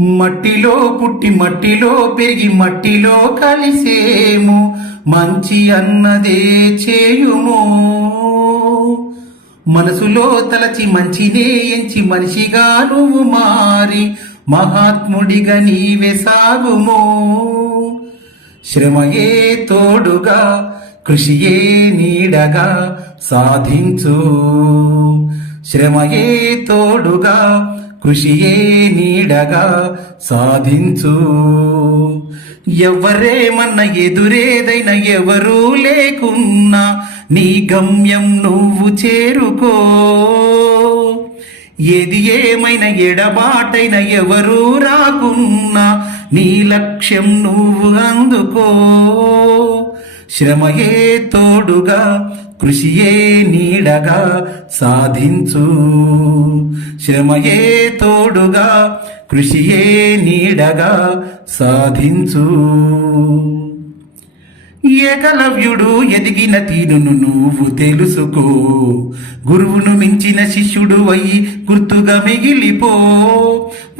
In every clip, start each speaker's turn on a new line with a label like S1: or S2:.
S1: మట్టిలో పుట్టి మట్టిలో పెరిగి మట్టిలో కలిసేము. మంచి అన్నదే చేయుము. మనసులో తలచి మంచినే ఎంచి మనిషిగా నువ్వు మారి మహాత్ముడిగా నీవే సాగుము. శ్రమయే తోడుగా కృషియే నీడగా సాధించు. శ్రమయే తోడుగా కృషియే నీడగా సాధించు. ఎవరేమన్న ఎదురేదైన ఎవరూ లేకున్నా నీ గమ్యం నువ్వు చేరుకో. ఏది ఏమైనా ఎడబాటైన ఎవరూ రాకున్నా నీ లక్ష్యం నువ్వు అందుకో. శ్రమయే తోడుగా కృషియే నీడగా సాధించు. శ్రమయే తోడుగా కృషియే నీడగా సాధించు. ఏకలవ్యుడు ఎదిగిన తీరును నువ్వు తెలుసుకో. గురువును మించిన శిష్యుడు అయి గుర్తుగా మిగిలిపో.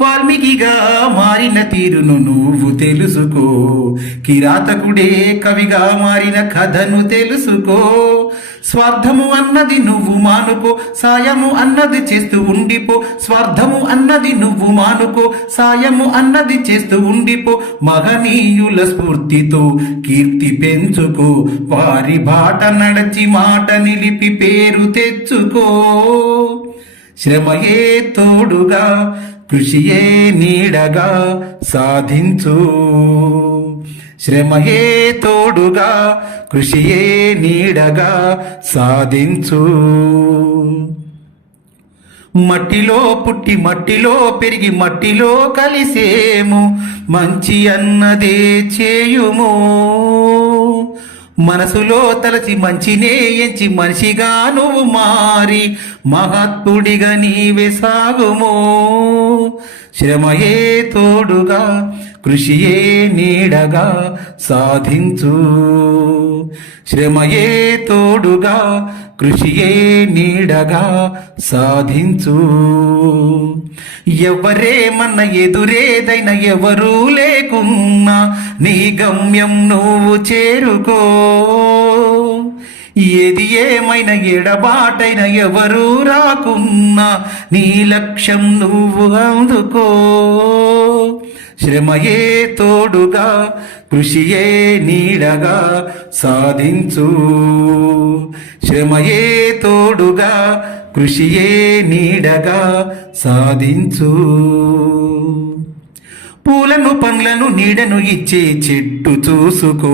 S1: వాల్మీకిగా మారిన తీరును నువ్వు తెలుసుకో. కిరాతకుడే కవిగా మారిన కథను తెలుసుకో. స్వార్థము అన్నది నువ్వు మానుకో సాయము అన్నది చేస్తూ ఉండిపో. స్వార్థము అన్నది నువ్వు మానుకో సాయము అన్నది చేస్తూ ఉండిపో. మహనీయుల స్ఫూర్తితో కీర్తి పెంచుకో. వారి బాట నడచి మాట నిలిపి పేరు తెచ్చుకో. శ్రమయే తోడుగా కృషియే నీడగా సాధించు. శ్రమయే తోడుగా కృషియే నీడగా సాధించు. మట్టిలో పుట్టి మట్టిలో పెరిగి మట్టిలో కలిసేము మంచి అన్నదే చేయుము. మనసులో తలచి మంచినే ఎంచి మనిషిగా నువ్వు మారి మహత్తుడిగా నీవే సాగుము. శ్రమయే తోడుగా కృషియే నీడగా సాధించు. శ్రమయే తోడుగా కృషియే నీడగా సాధించు. ఎవరేమన్న ఎదురేదైన ఎవరూ లేకున్నా నీ గమ్యం నువ్వు చేరుకో. ఏది ఏమైనా ఎడబాటైన ఎవరూ రాకున్నా నీ లక్ష్యం నువ్వు అందుకో. శ్రమయే తోడుగా కృషియే నీడగా సాధించు. శ్రమయే తోడుగా కృషియే నీడగా సాధించు. పూలను పండ్లను నీడను ఇచ్చే చెట్టు చూసుకో.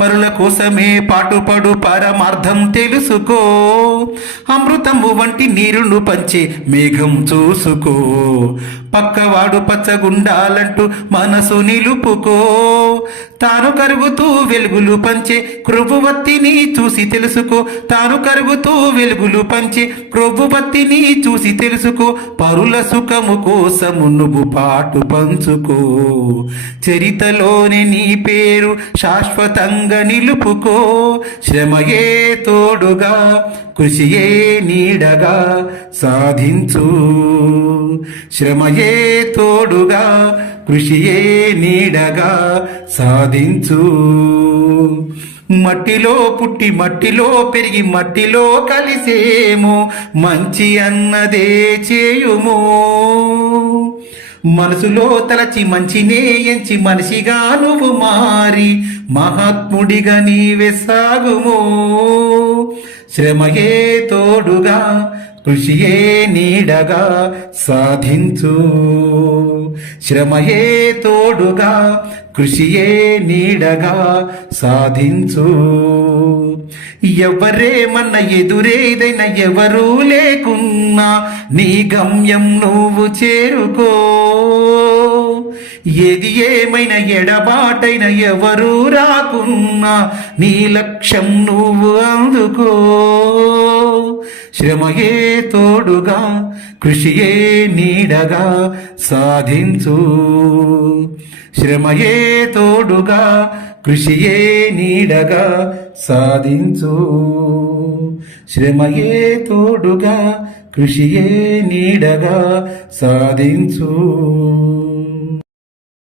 S1: పరుల కోసమే పాటుపడు పరమార్థం తెలుసుకో. అమృతము వంటి నీరును పంచే మేఘం చూసుకో. పక్కవాడు పచ్చగుండాలంటూ మనసు నిలుపుకో. తాను కరుగుతూ వెలుగులు పంచే క్రొవ్వుబత్తిని చూసి తెలుసుకో. తాను కరుగుతూ వెలుగులు పంచే క్రొవ్వుబత్తిని చూసి తెలుసుకో. పరుల సుఖము కోసము నువ్వు పాటు పంచుకో చరితలోని నీ పేరు శాశ్వతంగా నిలుపుకో. శ్రమయే తోడుగా కృషియే నీడగా సాధించు. శ్రమయే తోడుగా కృషియే నీడగా సాధించు. మట్టిలో పుట్టి మట్టిలో పెరిగి మట్టిలో కలిసేము. మంచి అన్నదే చేయుము. మనసులో తలచి మంచినే ఎంచి మనిషిగా నువ్వు మారి మహాత్ముడిగా నీవే సాగుము. శ్రమయే తోడుగా కృషియే నీడగా సాధించు. శ్రమయే తోడుగా కృషియే నీడగా సాధించు. ఎవరే మన ఎదురేదైన ఎవరూ లేకున్నా నీ గమ్యం నువ్వు చేరుకో. ఏది ఏమైనా ఎడబాటైన ఎవరూ రాకున్నా నీ లక్ష్యం నువ్వు అందుకో. శ్రమయే తోడుగా కృషియే నీడగా సాధించు. శ్రమయే తోడుగా కృషియే నీడగా సాధించు. శ్రమయే తోడుగా కృషియే నీడగా సాధించు.